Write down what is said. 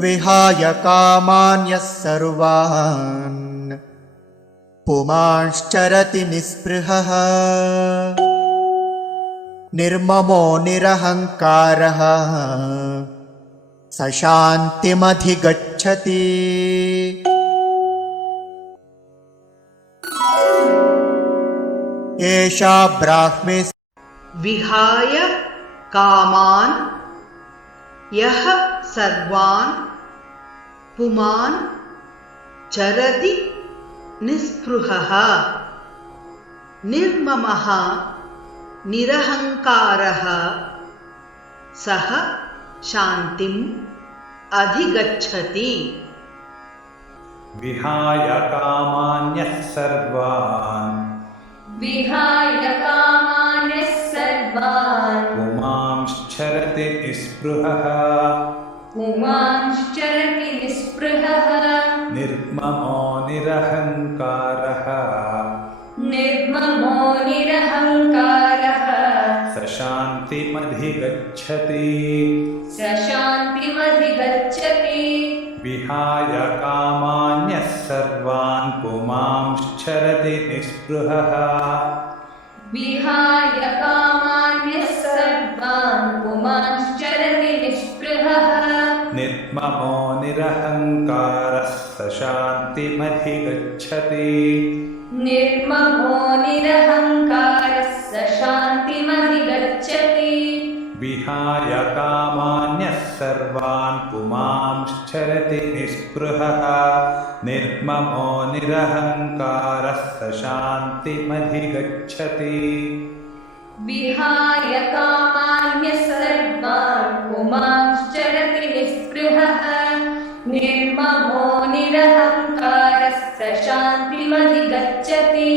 विहाय कामान्यः सर्वान् पुमांश्चरति निःस्पृहः निर्ममो निरहङ्कारः स शान्तिमधिगच्छति। एषा ब्राह्मी विहाय कामान् यः सर्वान् पुमान् चरति निःस्पृहः निर्ममः निरहङ्कारः सः शान्तिम् अधिगच्छति। विहाय कामान्यः सर्वान् पुमांश्चरति निःस्पृहः निर्ममो निरहङ्कारः स शान्तिमधिगच्छति। विहाय कामान्यः सर्वान् पुमांश्चरति निःस्पृहः निर्ममो निरहङ्कारः स शान्तिमधिगच्छति। विहाय कामान्यः सर्वान् पुमांश्चरति निःस्पृहः निर्ममो निरहङ्कारः स शान्तिमधिगच्छति। विहाय कामान्यः सर्वान् पुमांश्चरति निःस्पृहः निर्ममो निरहङ्कारः स शान्तिमधिगच्छति।